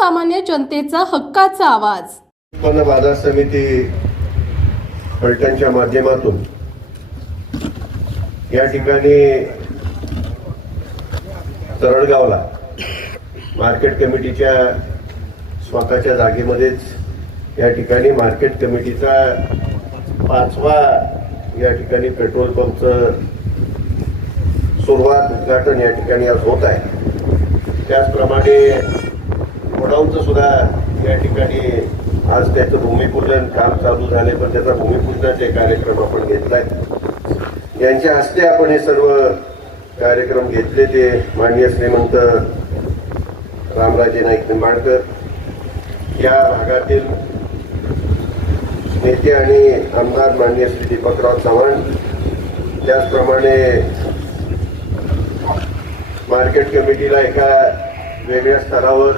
सर्वसामान्य जनतेचा हक्काचा आवाज. उत्पन्न बाजार समिती फलटणच्या माध्यमातून या ठिकाणी तरळगावला मार्केट कमिटीच्या स्वतःच्या जागेमध्येच या ठिकाणी मार्केट कमिटीचा पाचवा या ठिकाणी पेट्रोल पंपचं सुरुवात उद्घाटन या ठिकाणी आज होत आहे. त्याचप्रमाणे गोडाऊनचं सुद्धा या ठिकाणी आज त्याचं भूमिपूजन काम चालू झाले पण त्याचा भूमिपूजनाचे कार्यक्रम आपण घेतलाय. यांच्या हस्ते आपण हे सर्व कार्यक्रम घेतले ते माननीय श्रीमंत रामराजे नाईक निंबाळकर या भागातील नेते आणि आमदार माननीय श्री दीपकराव चव्हाण त्याचप्रमाणे मार्केट कमिटीला एका वेगळ्या स्तरावर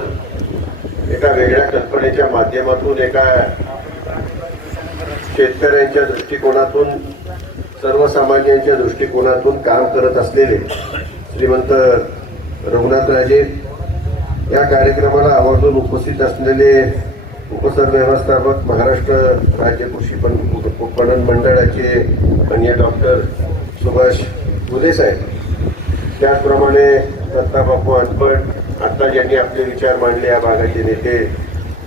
एका वेगळ्या कल्पनेच्या माध्यमातून एका शेतकऱ्यांच्या दृष्टिकोनातून सर्वसामान्यांच्या दृष्टिकोनातून काम करत असलेले श्रीमंत रघुनाथ राजे या कार्यक्रमाला आवर्जून उपस्थित असलेले उपसरव्यवस्थापक महाराष्ट्र राज्य कृषी पण पणन मंडळाचे मान्य डॉक्टर सुभाष फुले साहेब. त्याचप्रमाणे दत्ताबापू अनपट आता ज्यांनी आपले विचार मांडले या भागाचे नेते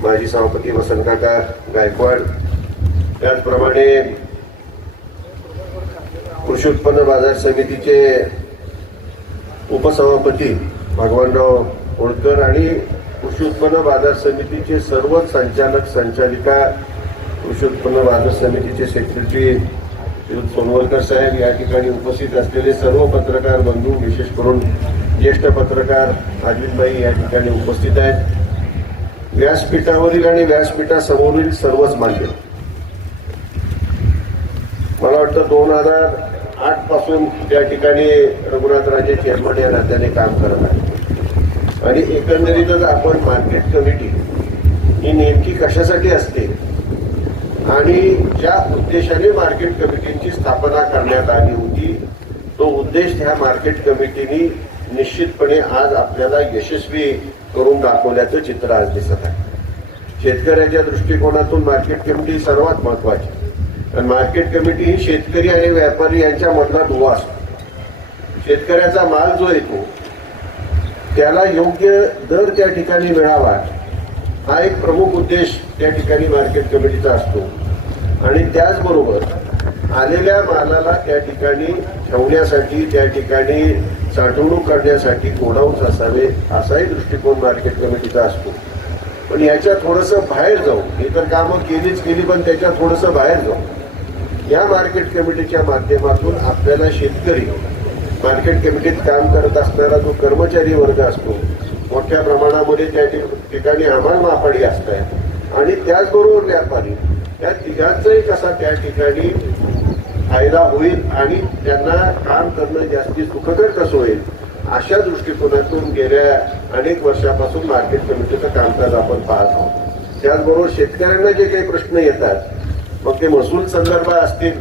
माजी सभापती वसंतकाका गायकवाड त्याचप्रमाणे कृषी उत्पन्न बाजार समितीचे उपसभापती भगवानराव होळकर आणि कृषी उत्पन्न बाजार समितीचे सर्व संचालक संचालिका कृषी उत्पन्न बाजार समितीचे सेक्रेटरी विनोद सोनवलकर साहेब या ठिकाणी उपस्थित असलेले सर्व पत्रकार बंधू विशेष करून ज्येष्ठ पत्रकार अजितभाई या ठिकाणी उपस्थित आहेत. व्यासपीठावरील आणि व्यासपीठासमोरील सर्वच मान्य. मला वाटतं दोन हजार आठपासून त्या ठिकाणी रघुनाथ राजे चेअरमन या नात्याने काम करत आहे आणि एकंदरीतच आपण मार्केट कमिटी ही नेमकी कशासाठी असते आणि ज्या उद्देशाने मार्केट कमिटीची स्थापना करण्यात आली होती तो उद्देश ह्या मार्केट कमिटीने निश्चितपणे आज आपल्याला यशस्वी करून दाखवल्याचं चित्र आज दिसत आहे. शेतकऱ्याच्या दृष्टिकोनातून मार्केट कमिटी सर्वात महत्वाची. कारण मार्केट कमिटी ही शेतकरी आणि व्यापारी यांच्या मधला दुवा असतो. शेतकऱ्याचा माल जो येतो त्याला योग्य दर त्या ठिकाणी मिळावा हा एक प्रमुख उद्देश त्या ठिकाणी मार्केट कमिटीचा असतो. आणि त्याचबरोबर आलेल्या मालाला त्या ठिकाणी ठेवण्यासाठी त्या ठिकाणी साठवणूक करण्यासाठी गोडाऊन्स असावे असाही दृष्टिकोन मार्केट कमिटीचा असतो. पण याच्या थोडंसं बाहेर जाऊ. हे तर कामं केलीच केली पण त्याच्या थोडंसं बाहेर जाऊ. या मार्केट कमिटीच्या माध्यमातून आपल्याला शेतकरी मार्केट कमिटीत काम करत असणारा जो कर्मचारी वर्ग असतो मोठ्या प्रमाणामध्ये त्या ठिकाणी अंमल मापाडी असत आहे आणि त्याचबरोबर व्यापारी. त्या तिघांचाही कसा त्या ठिकाणी फायदा होईल आणि त्यांना काम करणं जास्ती सुखकर कसं होईल अशा दृष्टिकोनातून गेल्या अनेक वर्षापासून मार्केट कमिटीचं कामकाज आपण पाहत आहोत. त्याचबरोबर शेतकऱ्यांना जे काही प्रश्न येतात मग ते महसूल संदर्भात असतील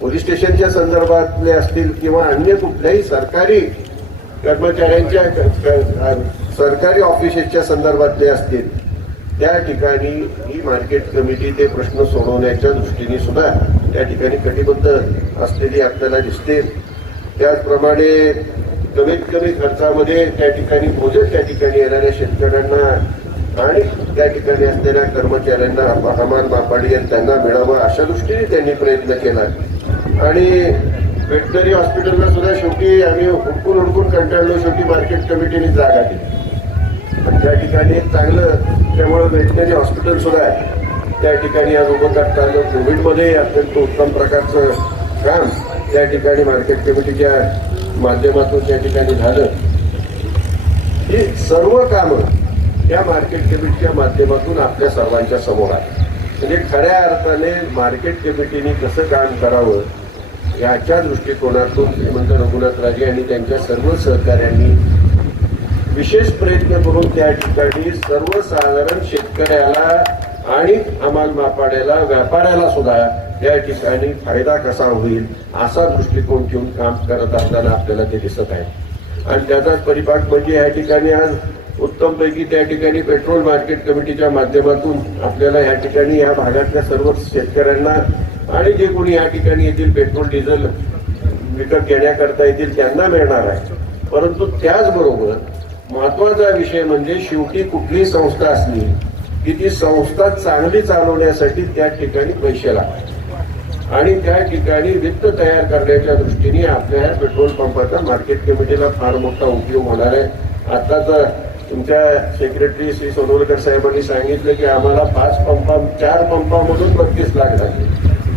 पोलीस स्टेशनच्या संदर्भातले असतील किंवा अन्य कुठल्याही सरकारी कर्मचाऱ्यांच्या क- सरकारी ऑफिसेसच्या संदर्भातले असतील त्या ठिकाणी ही मार्केट कमिटी ते प्रश्न सोडवण्याच्या दृष्टीने सुद्धा त्या ठिकाणी कटिबद्ध असलेली आपल्याला दिसते. त्याचप्रमाणे कमीत कमी खर्चामध्ये त्या ठिकाणी भोजन त्या ठिकाणी येणाऱ्या शेतकऱ्यांना आणि त्या ठिकाणी असलेल्या कर्मचाऱ्यांना हवामान मापाडी त्यांना मिळावं अशा दृष्टीने त्यांनी प्रयत्न केला. आणि वेटनरी हॉस्पिटलला सुद्धा शेवटी आम्ही हुडकून हुडकून कंटाळलो. शेवटी मार्केट कमिटीने जागा दिली. पण त्या ठिकाणी चांगलं त्यामुळं वेटनरी हॉस्पिटल सुद्धा आहे. त्या ठिकाणी आज उभं करता आलं कोविडमध्ये अत्यंत उत्तम प्रकारचं काम त्या ठिकाणी मार्केट कमिटीच्या माध्यमातून त्या ठिकाणी झालं. ही सर्व कामं या मार्केट कमिटीच्या माध्यमातून आपल्या सर्वांच्या समोर आहे म्हणजे खऱ्या अर्थाने मार्केट कमिटीने कसं काम करावं याच्या दृष्टिकोनातून श्रीमंत रघुनाथ राजे आणि त्यांच्या सर्व सहकाऱ्यांनी विशेष प्रयत्न करून त्या ठिकाणी सर्वसाधारण शेतकऱ्याला आणि हमाल मापाड्याला व्यापाऱ्याला सुद्धा या ठिकाणी फायदा कसा होईल असा दृष्टिकोन ठेवून काम करत असताना आपल्याला ते दिसत आहे. आणि त्याचाच परिपाठ म्हणजे या ठिकाणी आज उत्तमपैकी त्या ठिकाणी पेट्रोल मार्केट कमिटीच्या माध्यमातून आपल्याला या ठिकाणी या भागातल्या सर्व शेतकऱ्यांना आणि जे कोणी या ठिकाणी येतील पेट्रोल डिझेल विकत घेण्याकरता येतील त्यांना मिळणार आहे. परंतु त्याचबरोबर महत्त्वाचा विषय म्हणजे शेवटी कुठली संस्था असली की ती संस्था चांगली चालवण्यासाठी त्या ठिकाणी पैसे लागतात आणि त्या ठिकाणी वित्त तयार करण्याच्या दृष्टीने आपल्या ह्या पेट्रोल पंपाचा मार्केट कमिटीला फार मोठा उपयोग होणार आहे. आताच तुमच्या सेक्रेटरी श्री सोनवलकर साहेबांनी सांगितलं की आम्हाला पाच पंपा चार पंपामधून बत्तीस लाख झाले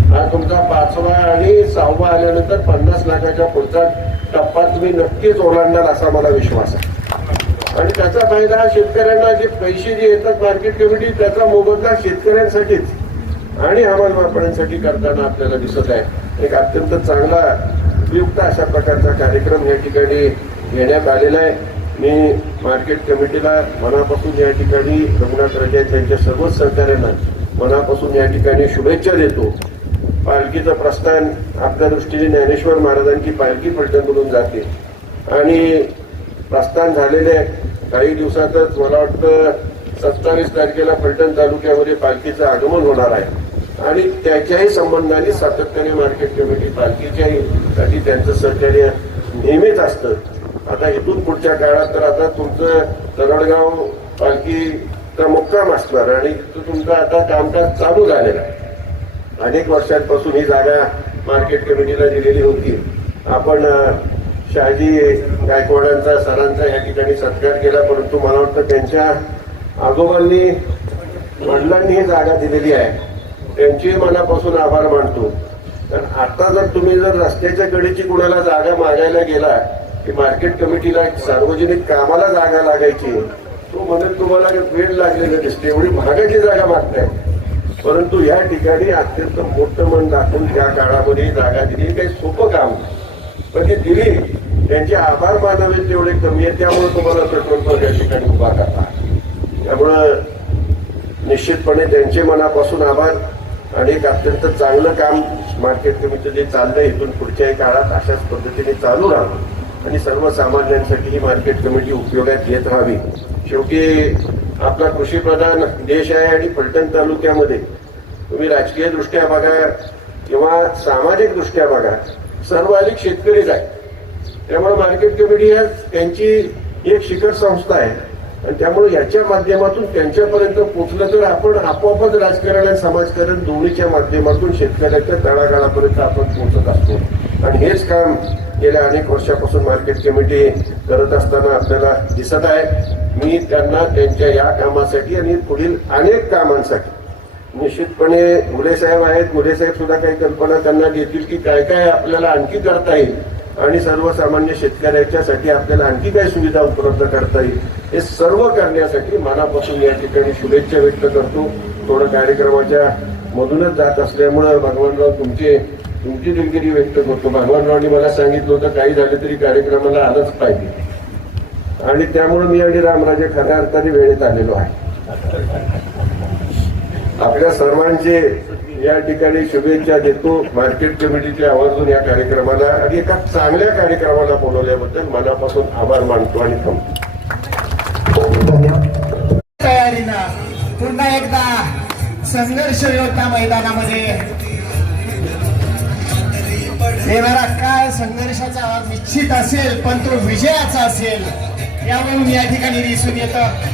हा तुमचा पाचवा आणि सहावा आल्यानंतर पन्नास लाखाच्या पुढचा टप्पा तुम्ही नक्कीच ओलांडाल असा मला विश्वास आहे. आणि त्याचा फायदा हा शेतकऱ्यांना जे पैसे जे येतात मार्केट कमिटी त्याचा मोबदला शेतकऱ्यांसाठीच आणि अंमलवापण्यांसाठी करताना आपल्याला दिसत आहे. एक अत्यंत चांगला उपयुक्त अशा प्रकारचा कार्यक्रम या ठिकाणी घेण्यात आलेला आहे. मी मार्केट कमिटीला मनापासून या ठिकाणी रघुनाथ राजे यांच्या सर्वच सहकार्यांना मनापासून या ठिकाणी शुभेच्छा देतो. पालखीचं प्रस्थान आपल्या दृष्टीने ज्ञानेश्वर महाराजांची पालखी पलटणकडून जाते. आणि प्रस्थान झालेले काही दिवसातच मला वाटतं सत्तावीस तारखेला फलटण तालुक्यामध्ये पालखीचं आगमन होणार आहे. आणि त्याच्याही संबंधाने सातत्याने मार्केट कमिटी पालखीच्याही साठी त्यांचं सहकार्य नेहमीच असतं. आता इथून पुढच्या काळात तर आता तुमचं तरडगाव पालखीचा मुक्काम असणार आणि तिथं तुमचं आता कामकाज चालू झालेलं आहे. अनेक वर्षांपासून ही जागा मार्केट कमिटीला दिलेली होती. आपण शहाजी गायकवाडांचा सरांचा या ठिकाणी सत्कार केला परंतु मला वाटतं त्यांच्या आजोबांनी वडिलांनी ही जागा दिलेली आहे. त्यांचीही मनापासून आभार मानतो. तर आता जर तुम्ही जर रस्त्याच्या कडेची कुणाला जागा मागायला गेला की मार्केट कमिटीला एक सार्वजनिक कामाला जागा लागायची तो म्हणून तुम्हाला वेळ लागलेला दिसते एवढी महागाची जागा मागताय. परंतु या ठिकाणी अत्यंत मोठं मन दाखवून त्या काळामध्ये जागा दिली. काही सोपं काम. पण ती दिली त्यांचे आभार मानावे तेवढे कमी आहे त्यामुळे तुम्हाला पेट्रोल पंप या ठिकाणी उभा करता. त्यामुळं निश्चितपणे त्यांचे मनापासून आभार आणि एक अत्यंत चांगलं काम मार्केट कमिटीचं जे चाललंय इथून पुढच्याही काळात अशाच पद्धतीने चालू राहावं आणि सर्वसामान्यांसाठी ही मार्केट कमिटी उपयोगात येत राहावी. शेवटी आपला कृषीप्रधान देश आहे आणि फलटण तालुक्यामध्ये तुम्ही राजकीय दृष्ट्या बघा किंवा सामाजिक दृष्ट्या बघा सर्वाधिक शेतकरीच आहे. त्यामुळे मार्केट कमिटी ह्या त्यांची एक शिखर संस्था आहे. आणि त्यामुळे याच्या माध्यमातून त्यांच्यापर्यंत पोचलं तर आपण आपोआपच राजकारण आणि समाजकारण दोन्हीच्या माध्यमातून शेतकऱ्याच्या तळागाळापर्यंत आपण पोहोचत असतो. आणि हेच काम गेल्या अनेक वर्षापासून मार्केट कमिटी करत असताना आपल्याला दिसत आहे. मी त्यांना त्यांच्या या कामासाठी आणि पुढील अनेक कामांसाठी निश्चितपणे मुले साहेब आहेत. मुले साहेब सुद्धा काही कल्पना त्यांना देतील की काय काय आपल्याला आणखी करता येईल. आणि सर्वसामान्य शेतकऱ्याच्यासाठी आपल्याला आणखी काय सुविधा उपलब्ध करता येईल. हे सर्व करण्यासाठी मनापासून या ठिकाणी शुभेच्छा व्यक्त करतो. थोडं कार्यक्रमाच्या मधूनच जात असल्यामुळं भगवानराव तुमचे तुमची दिलगिरी व्यक्त करतो. भगवानरावनी मला सांगितलं होतं काही झालं तरी कार्यक्रमाला आलंच पाहिजे. आणि त्यामुळे मी आणि रामराजे खऱ्या अर्थाने वेळेत आलेलो आहे. आपल्या सर्वांचे या ठिकाणी शुभेच्छा देतो. मार्केट कमिटीच्या आवर्जून या कार्यक्रमाला आणि एका चांगल्या कार्यक्रमाला बोलवल्याबद्दल मनापासून आभार मानतो आणि थांबतो. तयारीनं पुन्हा एकदा संघर्ष योद्धा मैदानामध्ये. येणारा काळ संघर्षाचा निश्चित असेल पण तो विजयाचा असेल यावरून या ठिकाणी दिसून येतं.